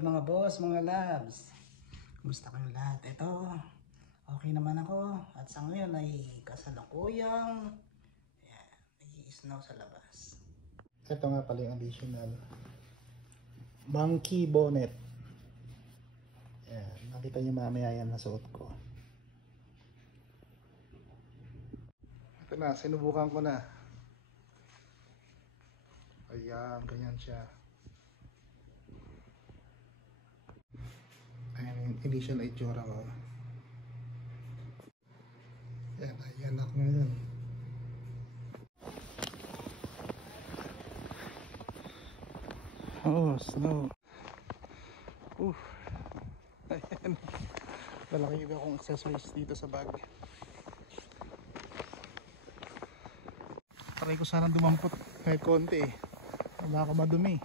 mga boss, mga labs. Kumusta kayo lahat? Ito, okay naman ako. At sa ngayon ay kasalukuyang nag-i-snow sa labas. Ito nga pala yung additional monkey bonnet. Yan, nakita nyo mamaya yan na suot ko. Ito na, sinubukan ko na. Ayan, ganyan siya. Ayan yung initial itsura ko. Ayan ako ngayon. Oh, snow. Ayan. Malaki yung akong accessories dito sa bag. Try ko sanang dumampot kahit konti eh. Wala ka madumi.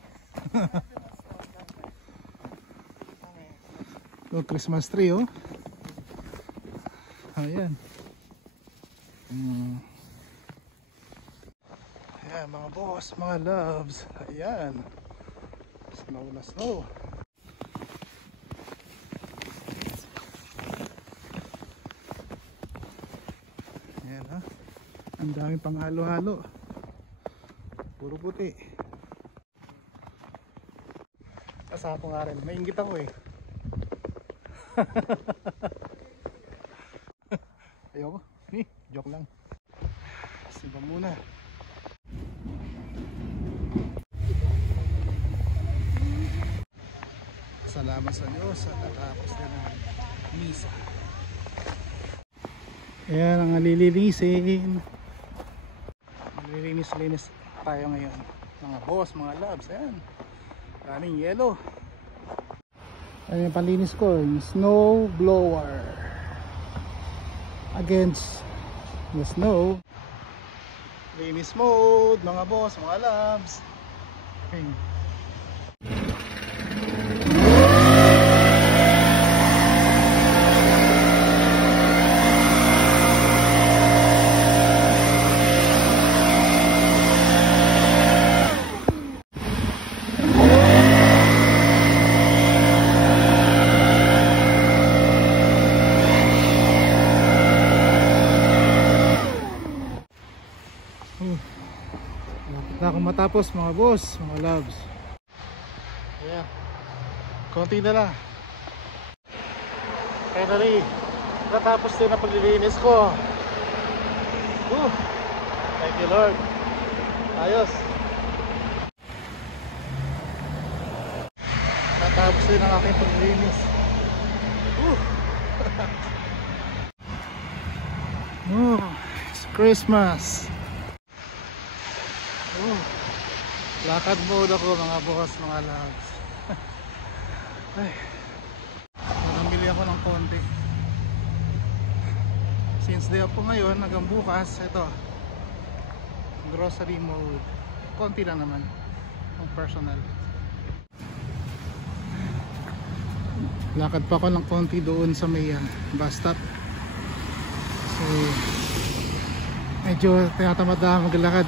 So, Christmas tree oh. Ayan. Ayan mga boss, mga loves. Ayan. Snow na snow. Ayan ha. Ang daming pang halo-halo. Puro puti. Asa ko nga rin. Maingit ako eh. Ayoko. Joke lang. Siba muna. Salamat sa Diyos at natapos na ng misa. Ayan ang nalilinisin. Nalilinis-linis tayo ngayon. Mga boss, mga loves. Ayan. Maraming yellow. Ayan yung palinis ko. Yung snow blower. Against the snow. Linis mode. Mga boss, mga loves. Okay. Na akong matapos mga boss, mga loves. Ayan, konti na lang. Finally, natapos din ang paglilinis ko. Thank you Lord. Ayos. Natapos din ang aking paglilinis. It's Christmas. Lakad mode ako mga boss, mga loves. Ay, nakambili ako ng konti. Since day po ngayon, hanggang bukas, ito grocery mode. Konti lang naman ang personal. Lakad pa ako ng konti doon sa may bus stop. So medyo tinatamad na maglakad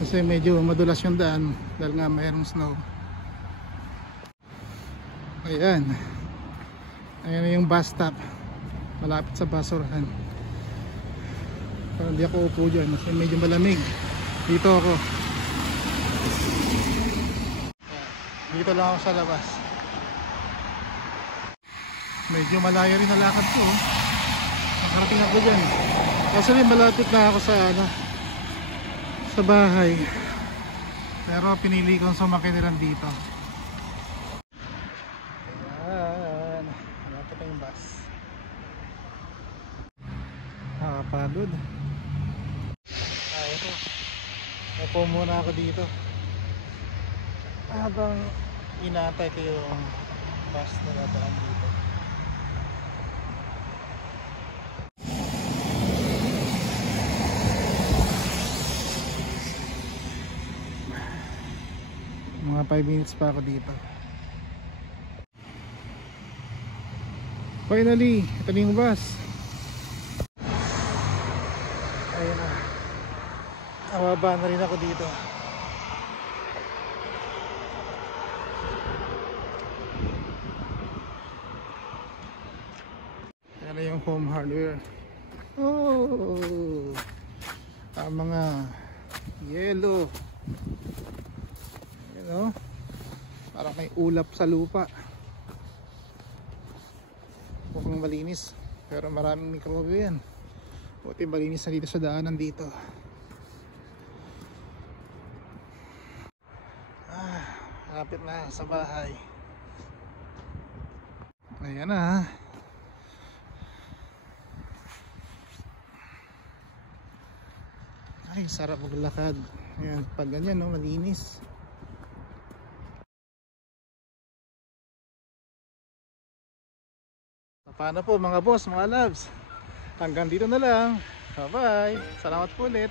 kasi medyo madulas yung daan dahil nga mayroong snow. Ayan na yung bus stop malapit sa basurahan. Pero hindi ako upo dyan kasi medyo malamig. Dito ako, dito lang ako sa labas. Medyo malayo rin na lakad ko. Nakarating ako dyan kasi malapit na ako sa bahay, pero pinili kong sumakay nilang dito. Ayan, malapit na yung bus. Nakapagod. Ito, upo muna ako dito habang inaantay ko yung bus na dadaan dito. Mga 5 minutes pa ako dito. Finally, ito na yung bus. Ayun na. Nawaba na rin ako dito. ng Home Hardware. Oh, ang mga yellow. You know, parang may ulap sa lupa. Mukhang malinis, pero maraming mikrobe yan. Buti malinis na dito sa daanan dito. Lapit na sa bahay. Ayan na. Ay, sarap maglakad. Ayan, pag ganyan, no, malinis. Paano po mga boss, mga loves? Hanggang dito na lang. Bye bye. Salamat po ulit.